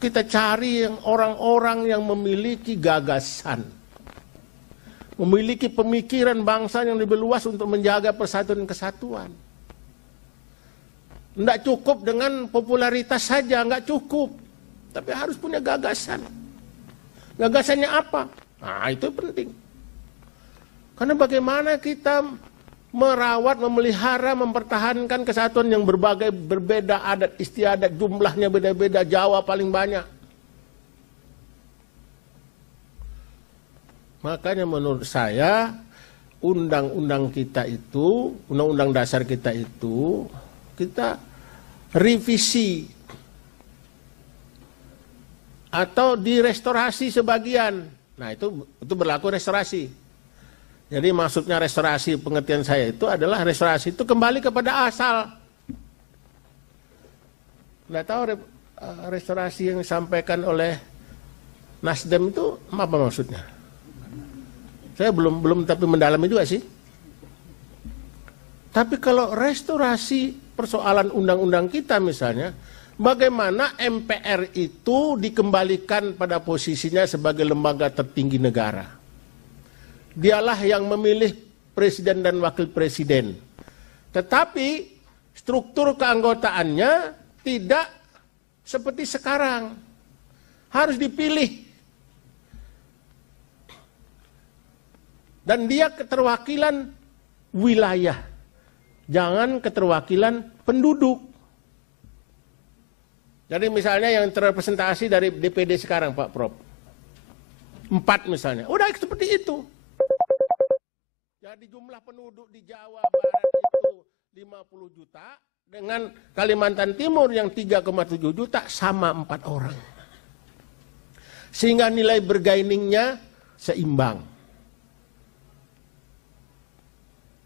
kita cari yang orang-orang yang memiliki gagasan, memiliki pemikiran bangsa yang lebih luas untuk menjaga persatuan dan kesatuan. Tidak cukup dengan popularitas saja, nggak cukup. Tapi harus punya gagasan. Gagasannya apa? Nah, itu penting. Karena bagaimana kita merawat, memelihara, mempertahankan kesatuan yang berbeda adat istiadat, jumlahnya beda-beda, Jawa paling banyak. Makanya menurut saya undang-undang kita itu, undang-undang dasar kita itu, kita revisi atau direstorasi sebagian. Nah itu berlaku restorasi. Jadi maksudnya restorasi, pengertian saya itu adalah restorasi itu kembali kepada asal. Nggak tahu restorasi yang disampaikan oleh Nasdem itu apa maksudnya? Saya belum tapi mendalami juga sih. Tapi kalau restorasi persoalan undang-undang kita misalnya, bagaimana MPR itu dikembalikan pada posisinya sebagai lembaga tertinggi negara. Dialah yang memilih presiden dan wakil presiden. Tetapi struktur keanggotaannya tidak seperti sekarang. Harus dipilih. Dan dia keterwakilan wilayah. Jangan keterwakilan penduduk. Jadi misalnya yang terrepresentasi dari DPD sekarang Pak Prof. 4 misalnya. Udah seperti itu. Jadi jumlah penduduk di Jawa Barat itu 50 juta. Dengan Kalimantan Timur yang 3,7 juta sama 4 orang. Sehingga nilai bergainingnya seimbang.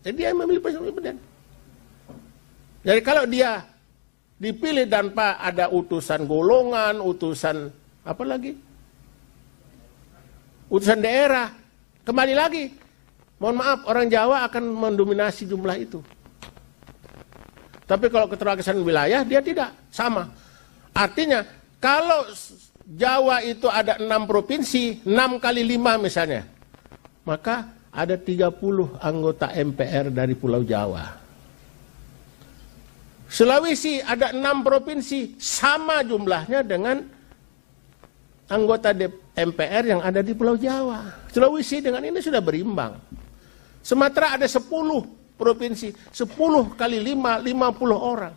Jadi dia memilih presiden. Jadi kalau dia dipilih tanpa ada utusan golongan, utusan apa lagi? Utusan daerah. Kembali lagi. Mohon maaf, orang Jawa akan mendominasi jumlah itu. Tapi kalau keterwakilan wilayah, dia tidak. Sama. Artinya, kalau Jawa itu ada 6 provinsi, 6 kali 5 misalnya. Maka ada 30 anggota MPR dari Pulau Jawa. Sulawesi ada 6 provinsi, sama jumlahnya dengan anggota MPR yang ada di Pulau Jawa. Sulawesi dengan ini sudah berimbang. Sumatera ada 10 provinsi, 10 kali 5, 50 orang.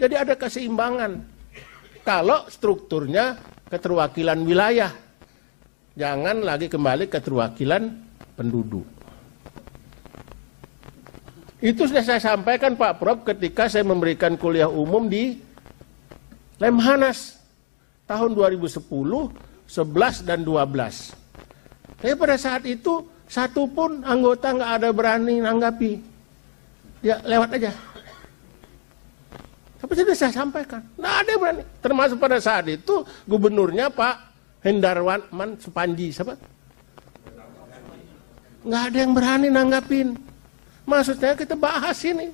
Jadi ada keseimbangan. Kalau strukturnya keterwakilan wilayah. Jangan lagi kembali keterwakilan penduduk. Itu sudah saya sampaikan Pak Prof ketika saya memberikan kuliah umum di Lemhanas tahun 2010, 11 dan 12. Tapi pada saat itu satu pun anggota nggak ada berani nanggapi. Ya lewat aja. Tapi sudah saya sampaikan, nggak ada yang berani. Termasuk pada saat itu gubernurnya Pak Hendarwan Supanji, siapa? Nggak ada yang berani nanggapin. Maksudnya kita bahas ini.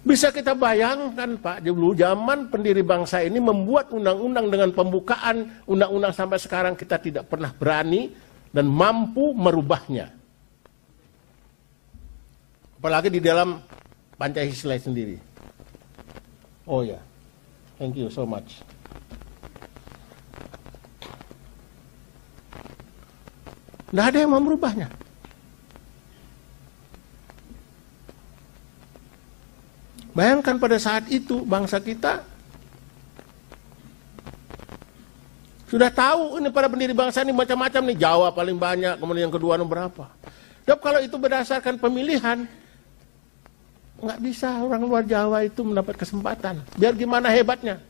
Bisa kita bayangkan Pak, dulu zaman pendiri bangsa ini membuat undang-undang dengan pembukaan undang-undang sampai sekarang kita tidak pernah berani dan mampu merubahnya. Apalagi di dalam Pancasila sendiri. Oh ya, thank you so much. Tidak ada yang mau merubahnya. Bayangkan pada saat itu bangsa kita sudah tahu ini para pendiri bangsa ini macam-macam nih. Jawa paling banyak, kemudian yang kedua berapa. Tapi kalau itu berdasarkan pemilihan, nggak bisa orang luar Jawa itu mendapat kesempatan. Biar gimana hebatnya.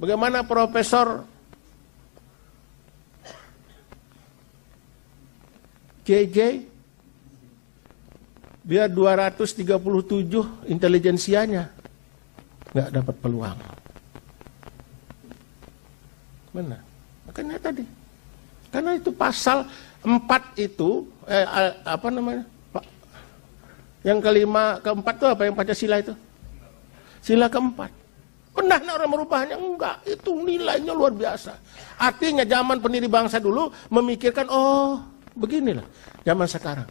Bagaimana Profesor JJ biar 237 intelijensianya nggak dapat peluang. Benar. Makanya tadi. Karena itu pasal 4 itu apa namanya? Pak. Yang keempat itu apa yang Pancasila itu? Sila keempat. Pernah orang merubahnya? Enggak, itu nilainya luar biasa. Artinya zaman pendiri bangsa dulu memikirkan, oh beginilah zaman sekarang.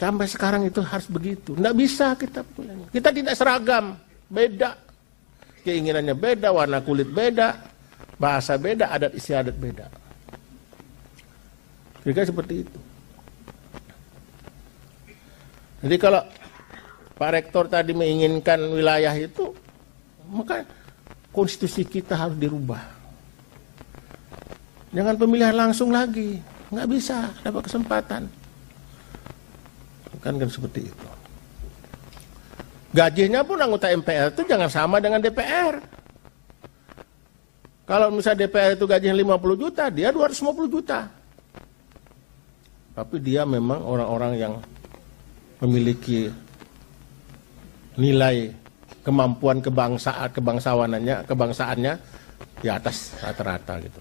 Sampai sekarang itu harus begitu. Enggak bisa kita punya. Kita tidak seragam, beda. Keinginannya beda, warna kulit beda, bahasa beda, adat istiadat beda. Kira-kira seperti itu. Jadi kalau Pak Rektor tadi menginginkan wilayah itu, maka konstitusi kita harus dirubah. Jangan pemilihan langsung lagi, nggak bisa dapat kesempatan. Kan seperti itu. Gajinya pun anggota MPR itu jangan sama dengan DPR. Kalau misalnya DPR itu gajinya 50 juta, dia 250 juta. Tapi dia memang orang-orang yang memiliki nilai kemampuan kebangsaannya di atas rata-rata gitu.